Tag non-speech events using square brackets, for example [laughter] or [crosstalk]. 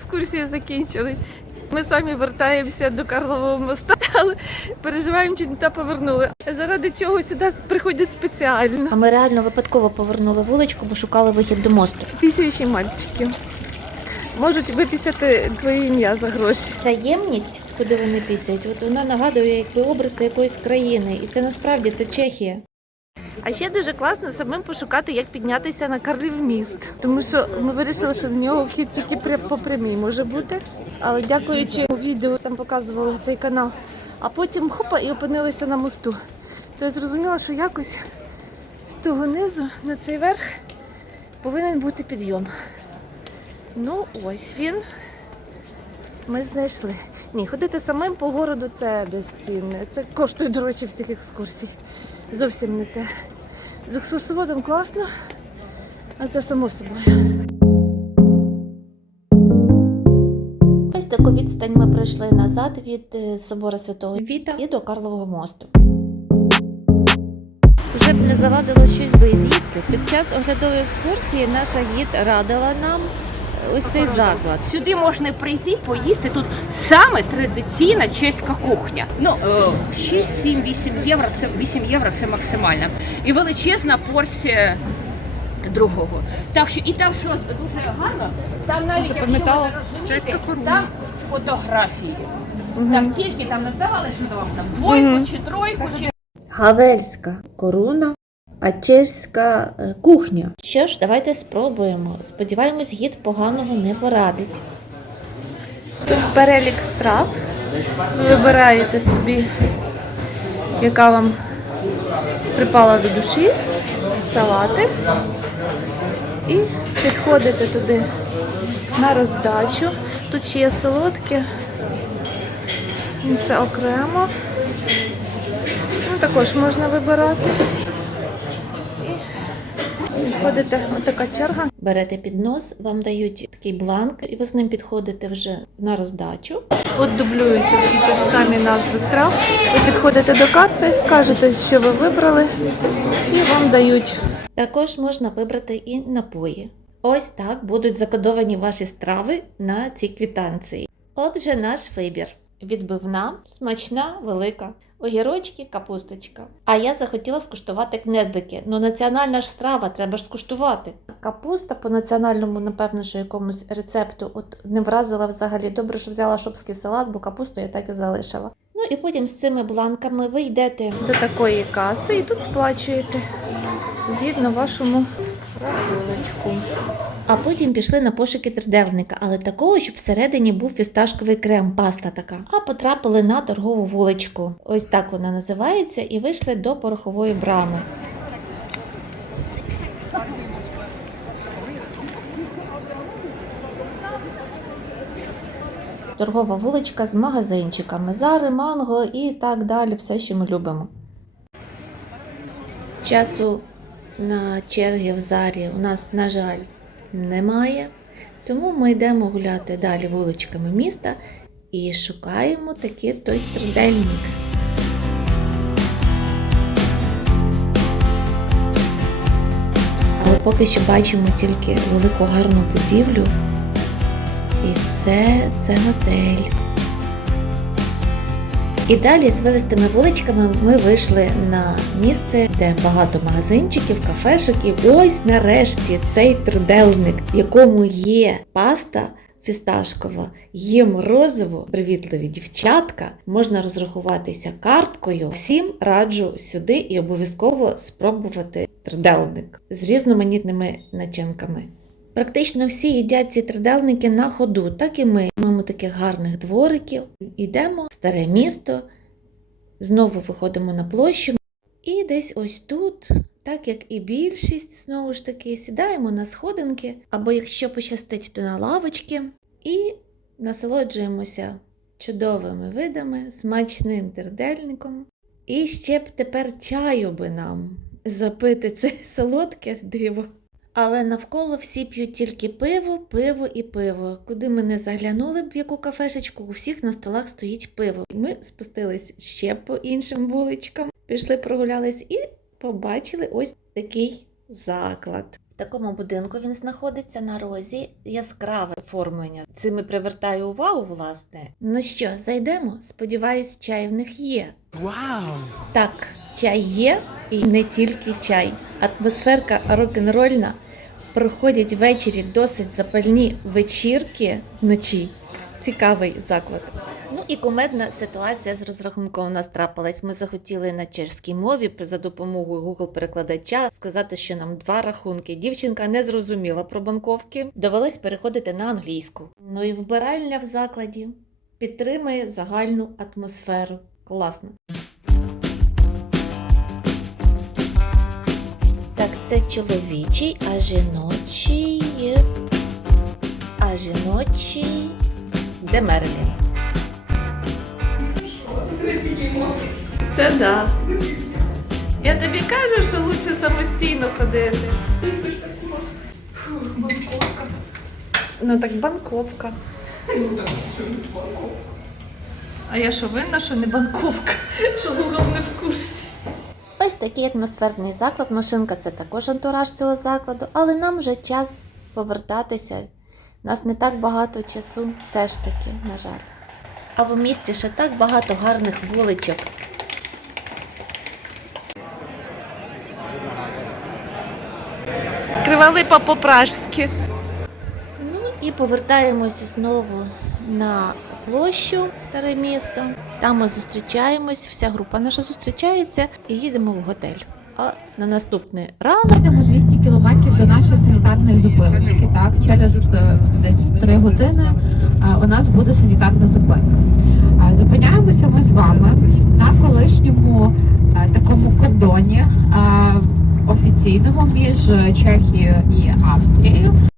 екскурсії закінчились. Ми самі вертаємося до Карлового моста, [laughs] але переживаємо, чи не та повернули. Заради чого сюди приходять спеціально. А ми реально випадково повернули вуличку, бо шукали вихід до мосту. Пісяючі мальчики. Можуть виписати твоє ім'я за гроші. Ця ємність, куди вони пісять, от вона нагадує якби обриси якоїсь країни. І це насправді це Чехія. А ще дуже класно самим пошукати, як піднятися на Карлів міст. Тому що ми вирішили, що в нього вхід тільки по прямій може бути. Але дякуючи відео, там показували цей канал. А потім хопа і опинилися на мосту. То я зрозуміла, що якось з того низу на цей верх повинен бути підйом. Ну, ось він. Ми знайшли. Ні, ходити самим по городу це безцінне. Це коштує дорожче всіх екскурсій. Зовсім не те. З екскурсоводом класно, а це само собою. Ось таку відстань ми пройшли назад від е, собора Святого Віта і до Карлового мосту. Вже б не завадило щось би з'їсти. Під час оглядової екскурсії наша гід радила нам ось цей заклад. Сюди можна прийти, поїсти. Тут саме традиційна чеська кухня. Ну, е, 6, 7, 8 євро, це 8 євро це максимально. І величезна порція другого. Так що і там що дуже гарно, там навіть якщо ви розумієте, там фотографії. Там тільки там називали, що вам там двойку чи тройку, чи Гавельська коруна, а чеська е, кухня. Що ж, давайте спробуємо. Сподіваємось, гід поганого не порадить. Тут перелік страв. Ви вибираєте собі, яка вам припала до душі, салати. І підходите туди на роздачу. Тут ще є солодкі. Ну, Це окремо. Ну, також можна вибирати. Підходите, отака черга. Берете піднос, вам дають такий бланк, і ви з ним підходите вже на роздачу. От дублюються всі ті ж самі назви страв. Ви підходите до каси, кажете, що ви вибрали, і вам дають. Також можна вибрати і напої. Ось так будуть закодовані ваші страви на цій квітанції. Отже, наш вибір. Відбивна, смачна, велика. Огірочки, капусточка. А я захотіла скуштувати кнедлики. Ну, національна ж страва, треба ж скуштувати. Капуста по національному, напевно, що якомусь рецепту от не вразила взагалі. Добре, що взяла шопський салат, бо капусту я так і залишила. Ну і потім з цими бланками ви йдете До такої каси і тут сплачуєте згідно вашому рахуночку. А потім пішли на пошуки тридевника, але такого, щоб всередині був фісташковий крем, паста така. А потрапили на торгову вуличку. Ось так вона називається, і вийшли до порохової брами. Торгова вуличка з магазинчиками, зари, манго і так далі, все, що ми любимо. Часу на черги в зарі у нас, на жаль, немає. Тому ми йдемо гуляти далі вуличками міста і шукаємо таки той трудельник. Але поки що бачимо тільки велику гарну будівлю. І це, це готель. І далі з вивистими вуличками ми вийшли на місце, де багато магазинчиків, кафешиків. Ось нарешті цей трудельник, в якому є паста фісташкова, є морозиво, привітливі дівчатка. Можна розрахуватися карткою. Всім раджу сюди і обов'язково спробувати трудельник з різноманітними начинками. Практично всі їдять ці тридельники на ходу, так і ми. Таких гарних двориків. Йдемо в старе місто, знову виходимо на площу. І десь ось тут, так як і більшість, знову ж таки, сідаємо на сходинки, або якщо пощастить, то на лавочки, і насолоджуємося чудовими видами, смачним тридельником. І ще б тепер чаю би нам запити це [laughs] солодке диво. Але навколо всі п'ють тільки пиво, пиво і пиво. Куди ми не заглянули б в яку кафешечку, у всіх на столах стоїть пиво. Ми спустились ще по іншим вуличкам, пішли прогулялись і побачили ось такий заклад. В такому будинку він знаходиться на розі, яскраве оформлення. Цим і привертає увагу, власне. Ну що, зайдемо? Сподіваюсь, чай в них є. Вау! Так, чай є, і не тільки чай. Атмосферка рок-н-рольна. Проходять ввечері досить запальні вечірки вночі. Цікавий заклад. Ну і кумедна ситуація з розрахунком у нас трапилась. Ми захотіли на чешській мові за допомогою Google перекладача сказати, що нам два рахунки. Дівчинка не зрозуміла про банковки. Довелось переходити на англійську. Ну і вбиральня в закладі підтримує загальну атмосферу. Класно. Це чоловічий, а жіночий. А жіночий. Де Мерлін? Це да. Я тобі кажу, що лучше самостійно ходити. Банковка. Ну так банковка. А я що винна, що не банковка, що Google не в курсі. Ось такий атмосферний заклад. Машинка це також антураж цього закладу, але нам вже час повертатися. У нас не так багато часу, все ж таки, на жаль. А в місті ще так багато гарних вуличок. Криволипа по-пражськи. Ну і повертаємося знову на площу Старе місто. Там ми зустрічаємось, вся група наша зустрічається і їдемо в готель. А на наступний ранок Їдемо 200 кілометрів до нашої санітарної зупиночки. Так, через е, десь 3 години у нас буде санітарна зупинка. Зупиняємося ми з вами на колишньому е, такому кордоні офіційному між Чехією і Австрією.